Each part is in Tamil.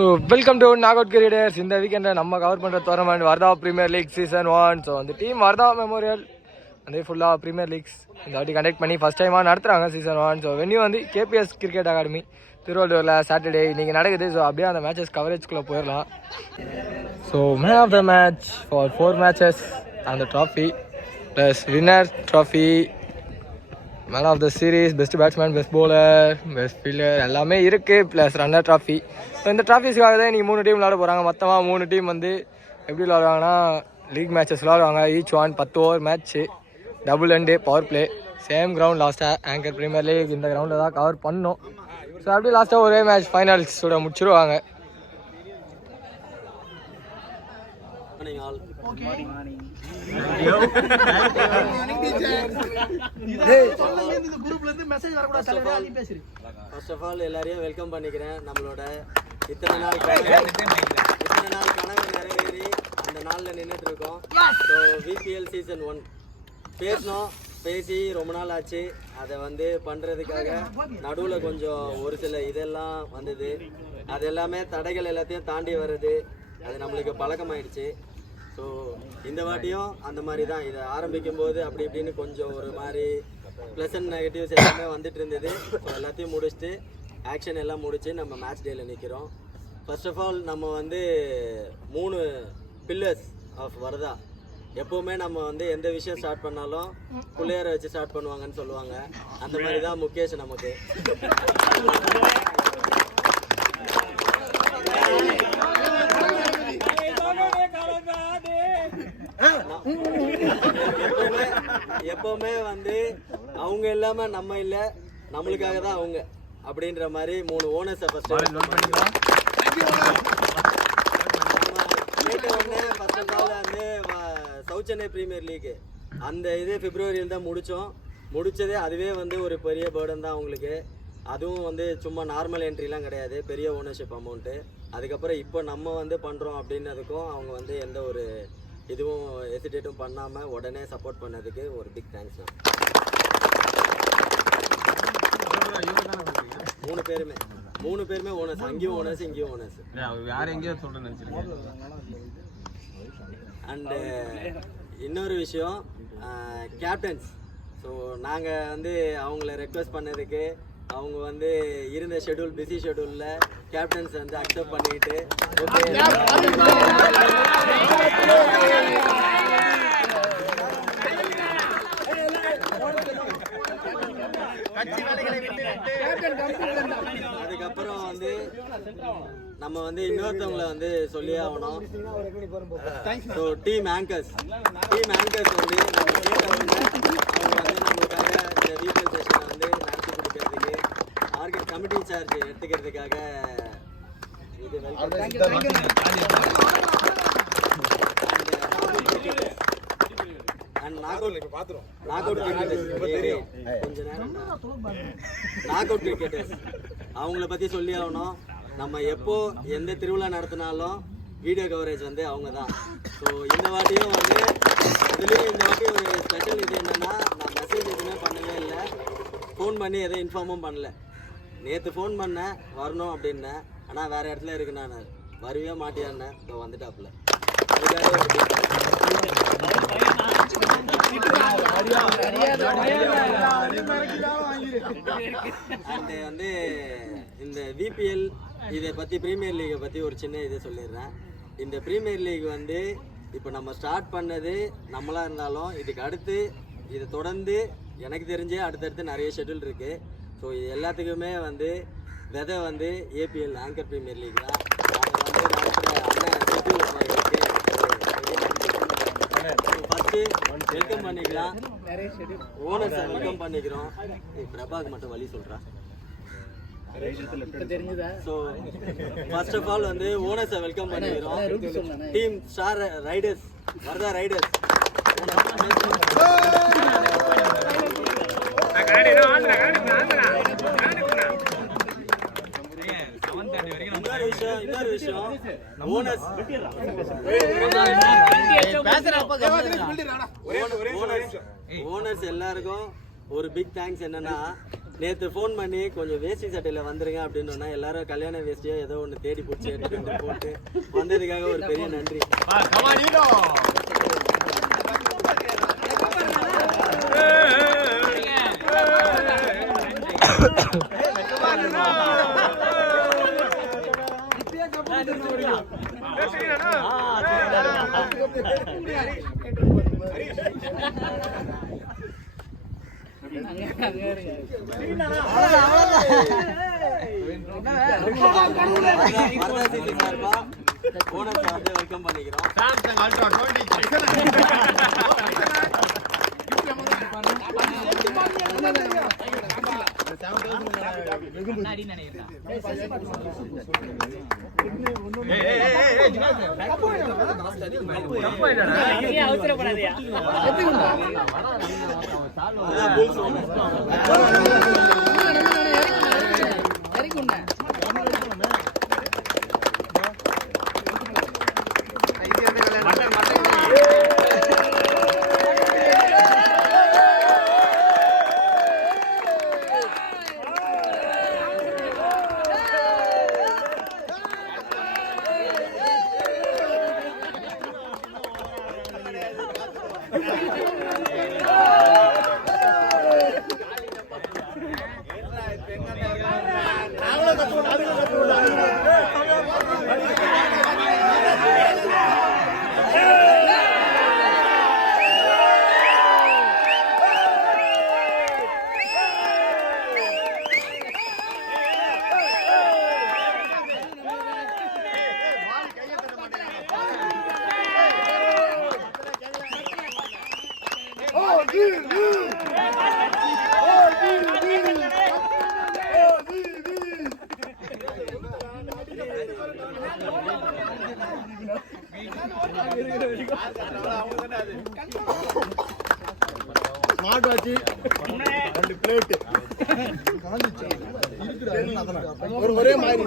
So welcome to knockout cricketers. இந்த வீக்கெண்டில் நம்ம கவர் பண்ணுற tournament Vardha premier league season 1. So அந்த டீம் வர்தா மெமோரியல் வந்து ஃபுல்லாக ப்ரீமியர் லீக்ஸ் இந்த வாட்டி கண்டக்ட் பண்ணி ஃபஸ்ட் டைமாக நடத்துகிறாங்க சீசன் 1. ஸோ வென்யூ வந்து கேபிஎஸ் கிரிக்கெட் அகாடமி திருவள்ளூரில் சாட்டர்டே இன்றைக்கி நடக்குது. ஸோ அப்படியே அந்த மேட்சஸ் கவரேஜ்குள்ளே போயிடலாம். So man of the match for 4 matches அந்த trophy plus winner trophy, man of the series, best batsman, best bowler, best fielder எல்லாமே இருக்குது. Plus runner trophy. ஸோ இந்த ட்ராஃபிஸ்க்காக தான் இன்றைக்கி 3 டீம் விளாட போகிறாங்க. மொத்தமாக 3 டீம் வந்து எப்படி விளாடுவாங்கன்னா லீக் மேட்சஸ் விளாடுவாங்க. Each one 10 over match, double and power play, same ground. லாஸ்ட்டாக ஆங்கர் ப்ரீமியர் லீக் இந்த கிரவுண்டில் தான் கவர் பண்ணோம். ஸோ அப்படியே லாஸ்ட்டாக ஒரே மேட்ச் ஃபைனல்ஸோட முடிச்சிருவாங்க. ஃபர்ஸ்ட் ஆஃப் ஆல் எல்லாரையும் வெல்கம் பண்ணிக்கிறேன். நம்மளோட இத்தனை நாள் கனவு நிறைவேறி அந்த நாளில் நின்றுட்டு இருக்கோம். ஸோ விபிஎல் சீசன் 1 பேசி ரொம்ப நாள் ஆச்சு. அதை வந்து பண்ணுறதுக்காக நடுவில் கொஞ்சம் ஒரு சில இதெல்லாம் வந்தது. அது எல்லாமே தடைகள் எல்லாத்தையும் தாண்டி வர்றது அது நம்மளுக்கு பழக்கமாயிடுச்சு. ஸோ இந்த வாட்டியும் அந்த மாதிரி தான். இதை ஆரம்பிக்கும் போது அப்படி இப்படின்னு கொஞ்சம் ஒரு மாதிரி ப்ளஸ் அண்ட் நெகட்டிவ்ஸ் எல்லாமே வந்துட்டு இருந்தது. ஸோ எல்லாத்தையும் முடிச்சுட்டு ஆக்ஷன் எல்லாம் முடிச்சு நம்ம மேட்ச் டேயில் நிற்கிறோம். ஃபர்ஸ்ட் ஆஃப் ஆல் நம்ம வந்து 3 பில்லர்ஸ் ஆஃப் வர்தா. எப்போவுமே நம்ம வந்து எந்த விஷயம் ஸ்டார்ட் பண்ணாலும் பிள்ளையாரை வச்சு ஸ்டார்ட் பண்ணுவாங்கன்னு சொல்லுவாங்க. அந்த மாதிரி தான் முகேஷ் நமக்கு. எப்பவுமே வந்து அவங்க இல்லாம நம்ம இல்ல, நம்மளுக்காக தான் அவங்க அப்படின்ற மாதிரி 3 ஓனர்ஸை ஃபர்ஸ்ட் ஃபர்ஸ்ட் ஆஃப் ஆல் வந்து சவுத் சென்னை பிரீமியர் லீக் அந்த இது பிப்ரவரியில் தான் முடிச்சதே. அதுவே வந்து ஒரு பெரிய பேர்டன் தான் அவங்களுக்கு. அதுவும் வந்து சும்மா நார்மல் என்ட்ரிலாம் கிடையாது, பெரிய ஓனர்ஷிப் அமௌண்ட்டு. அதுக்கப்புறம் இப்போ நம்ம வந்து பண்ணுறோம் அப்படின்னதுக்கும் அவங்க வந்து எந்த ஒரு இதுவும் ஹெசிடேட்டும் பண்ணாமல் உடனே சப்போர்ட் பண்ணதுக்கு ஒரு பிக் தேங்க்ஸ் தான். 3 பேருமே ஓனர்ஸ். அங்கேயும் ஓனர்ஸ், இங்கேயும் ஓனர்ஸ். அண்டு இன்னொரு விஷயம், கேப்டன்ஸ். ஸோ நாங்கள் வந்து அவங்கள ரெக்வெஸ்ட் பண்ணதுக்கு அவங்க வந்து இருந்த பிஸி ஷெடியூலில் கேப்டன்ஸ் வந்து அக்செப்ட் பண்ணிக்கிட்டு அதுக்கப்புறம் வந்து நம்ம வந்து இன்னொருத்தவங்களை வந்து சொல்லி ஆகணும். ஸோ டீம் ஆங்கர்ஸ் வந்து நம்ம கேட்டவங்க அவங்க வந்து நம்மளுக்காக இந்த வீக்கல் செஷனை வந்து நடத்தி கொடுக்கறதுக்கு கமிட்டி சார்ஜ் எடுத்துக்கிறதுக்காக இது நாக் அவுட் கிரிக்கெட்டர்ஸ் அவங்கள பற்றி சொல்லி ஆகணும். நம்ம எப்போ எந்த திருவிழா நடத்தினாலும் வீடியோ கவரேஜ் வந்து அவங்க தான். ஸோ இந்த வாட்டியும் வந்து இதுலேயும் இந்த வாட்டி ஒரு ஸ்பெஷல் இது என்னென்னா, நான் மெசேஜ் எதுவுமே பண்ணவே இல்லை, ஃபோன் பண்ணி எதுவும் இன்ஃபார்மும் பண்ணல. நேற்று ஃபோன் பண்ணேன் வரணும் அப்படின்னேன், ஆனால் வேறு இடத்துல இருக்கு. நான் வருவே மாட்டியான்னேன். இப்போ வந்துட்டாப்புல. அண்ட் வந்து இந்த விபிஎல் இதை பற்றி பிரீமியர் லீகை பற்றி ஒரு சின்ன இதை சொல்லிடுறேன். இந்த பிரீமியர் லீக் வந்து இப்போ நம்ம ஸ்டார்ட் பண்ணது நம்மளாக இருந்தாலும் இதுக்கு அடுத்து இதை தொடர்ந்து எனக்கு தெரிஞ்சே அடுத்தடுத்து நிறைய ஷெட்யூல் இருக்குது. ஸோ இது எல்லாத்துக்குமே வந்து விதை வந்து ஏபிஎல் ஆங்கர் பிரீமியர் லீக் தான். அதை வந்து அண்ணன் ஷெட்யூல் ஃபஸ்ட்டு வெல்கம் பண்ணிக்கலாம். ஓனர்ஸை வெல்கம் பண்ணிக்கிறோம். பிரபாக் மட்டும் வழி சொல்கிறான். ஸோ ஃபர்ஸ்ட் ஆஃப் ஆல் வந்து ஓனர்ஸை வெல்கம் பண்ணிக்கிறோம். Team star Riders, Vardah Riders. இன்னொரு விஷயம் ஓனர்ஸ் எல்லாருக்கும் ஒரு பிக் தேங்க்ஸ். என்னன்னா நேற்று ஃபோன் பண்ணி கொஞ்சம் வேஷ்டி சட்டையில் வந்துருங்க அப்படின்னு சொன்னா எல்லாரும் கல்யாண வேஷ்டியோ ஏதோ ஒன்று தேடி பிடிச்சி எடுத்துட்டு வந்து போட்டு வந்ததுக்காக ஒரு பெரிய நன்றி. போனஸ் வந்து வெல்கம் பண்ணிக்கிறோம். சாம்சங் அல்ட்ரா 2 பிளேட் ஒரே மாதிரி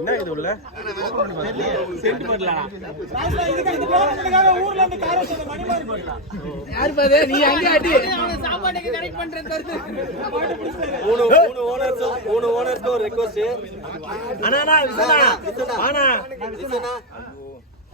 என்ன இது உள்ள சென்ட் பண்ணலாம் ஊர்ல இருந்து கார சொல்ல மணி மாதிரி போடலாம் யார் பாதே நீ அங்க அடி சாப்பாட்டுக்கு கரெக்ட் பண்றது மூணு ஓனர்ஸ் ஒரு ரிக்வெஸ்ட் அண்ணா விசனா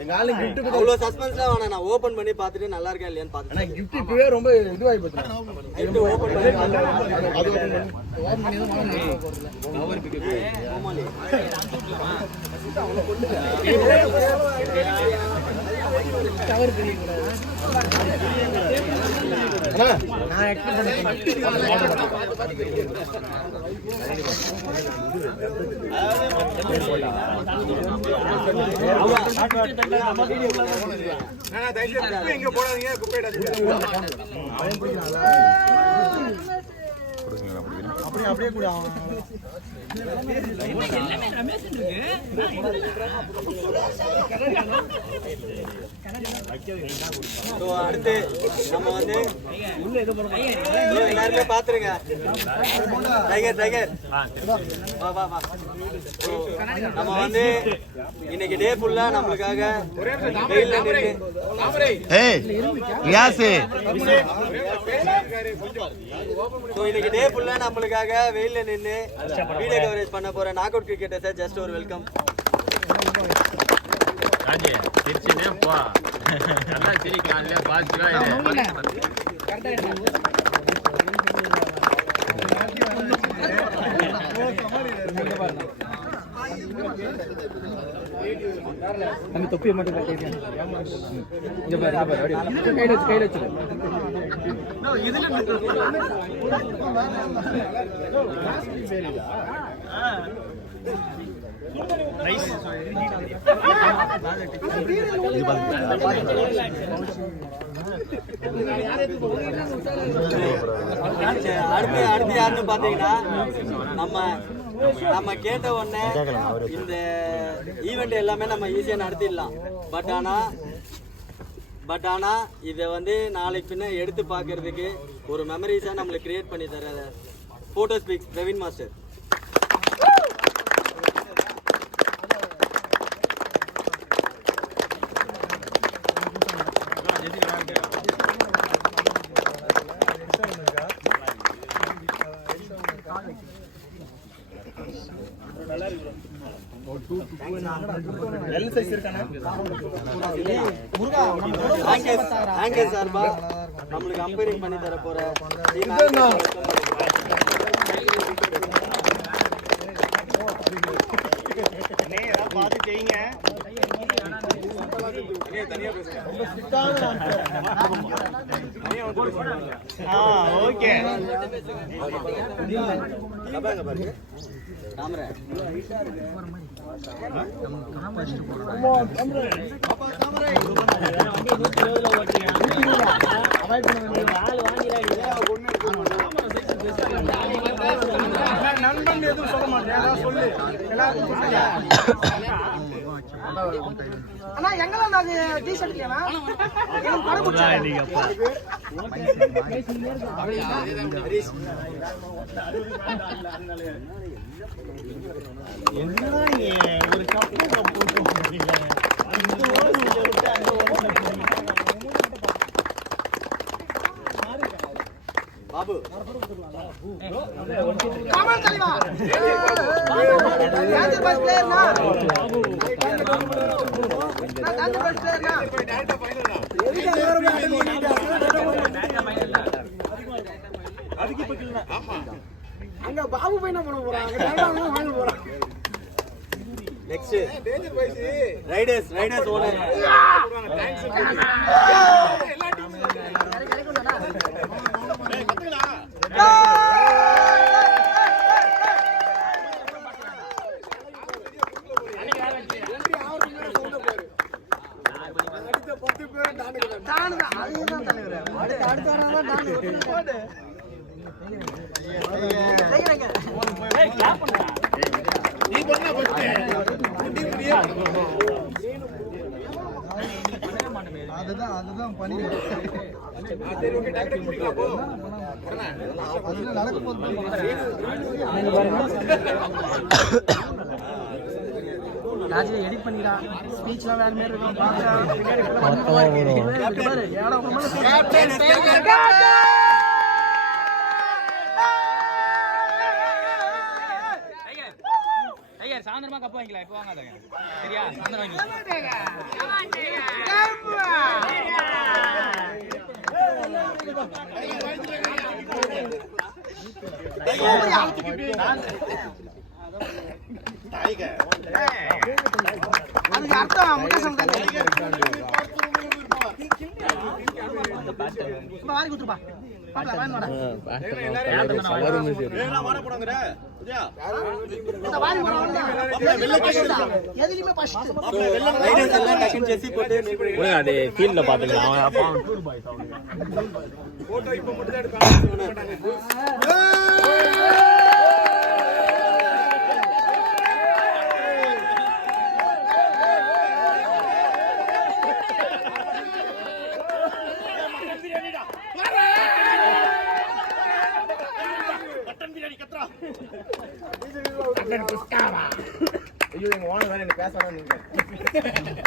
எங்க ஆளு gift க்கு அவ்ளோ சஸ்பென்ஸ்லாம் வேணா நான் ஓபன் பண்ணி பார்த்துட்டு நல்லா இருக்கா இல்லையான்னு பார்த்துட்டு அண்ணா gift இப்பவே ரொம்ப இதுவாகி போச்சு gift ஓபன் பண்ணி அது ஓபன் பண்ணி தான் வாங்க ஓவர் பிக் கோமாளி டவர் பெரிய கூடாது அண்ணா நான் எக்ஸ்பெக்ட் எங்க போடாதீங்க அப்படியே கூட அடுத்து நம்ம வந்து எல்லாருமே பாத்துருங்க டைகர் நம்ம வந்து இன்னைக்கு டே ஃபுல்லா நம்மளுக்காக இன்னைக்கு டே ஃபுல்லா நம்மளுக்காக வெயில்ல நின்று வீடியோ கவரேஜ் பண்ண போற நாக் அவுட் கிரிக்கெட்டர்ஸ் ஜஸ்ட் ஒரு வெல்கம். அந்த தொப்பியை மட்டும் கையில் வச்சு அடுத்து யாருன்னு பாத்தீங்கன்னா நம்ம நம்ம கேட்ட உடனே இந்த ஈவெண்ட் எல்லாமே நம்ம ஈஸியாக நடத்திடலாம். பட் ஆனால் இதை வந்து நாளைக்கு பின்ன எடுத்து பார்க்கறதுக்கு ஒரு மெமரிஸாக நம்மளுக்கு கிரியேட் பண்ணி தர ஃபோட்டோ ஸ்பீக்ஸ் பிரவீன் மாஸ்டர். சார்பா நம்மளுக்கு அம்பைரிங் பண்ணி தர போற பார்த்து செய்யுங்க. ஓகே நண்பன் எதுவும் சொல்ல மாட்டேன் சொல்லு. அண்ணா எங்கெல்லாம் நாங்க டீ-ஷர்ட் இல்லையா எனக்கு படம் பிடிச்சா என்னடா ஒரு கப்பு போட்டு பாபு காமன் தலைவா டான்ஸ் பஸ் பிளேயர் நான் டான்ஸ் பஸ் பிளேயர் நான் டைரக்டா ஃபைனல் அதுக்கு இப்ப கில்ல ஆமா அங்க பாபு பையனா பண்ண போறாங்க டைரக்டா வாங்க போறாங்க. Next danger boys Riders owner thanks எல்லா டீமும் கத்துடா. அதுதான் பண்ணி நடக்க போகுது. ராஜில எடிட் பண்ணிடா ஸ்பீச்லாம் வேற மாதிரி இருக்கும் சாயந்தரமா கப்பு வாங்கிக்கலாம் இப்போ வாங்காதங்க சரியா சாயந்தரம் அதுக்கு அர்த்தம் முகேஷ் வாரி குத்துப்பா அது ஃபீல்ட்ல பாத்துக்கலாம் ஐயோ எங்க ஓனர் வேற என்ன பேச வேணாம்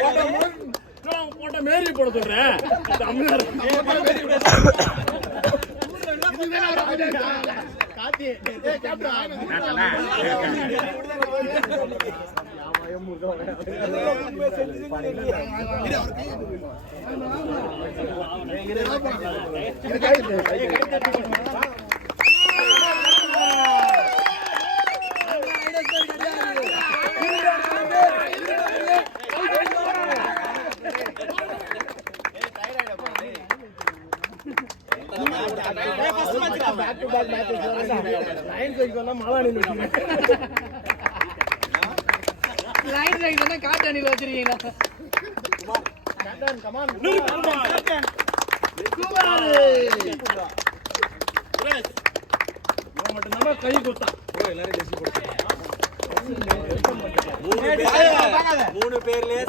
நீங்க போட்ட மேரி போட சொல்றேன் first match back to back matches line cycle தான் மாவாணி லைன் ரைட்ல காட்டாணில வச்சிருக்கீங்களா கேப்டன் கமான் இவன் மட்டும் நம்ம கை குத்தா எல்லாரும் ஜெர்சி போட்டு மூணு பேர்லயே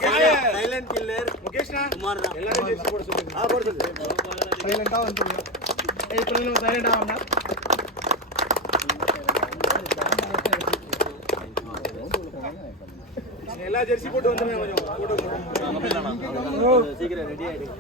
சைலண்ட் கில்லர் முகேஷ்னா குமார் தான். எல்லாரும் ஜெர்சி போட சொல்லுங்க போட சொல்லு சைலண்டா வந்துருங்க ஏய் சொல்லுங்க சைலண்டா வாங்க எல்லா ஜெர்சி போட்டு வந்துருங்க கொஞ்சம் போட்டு சீக்கிரம் ரெடி ஆயிடுங்க.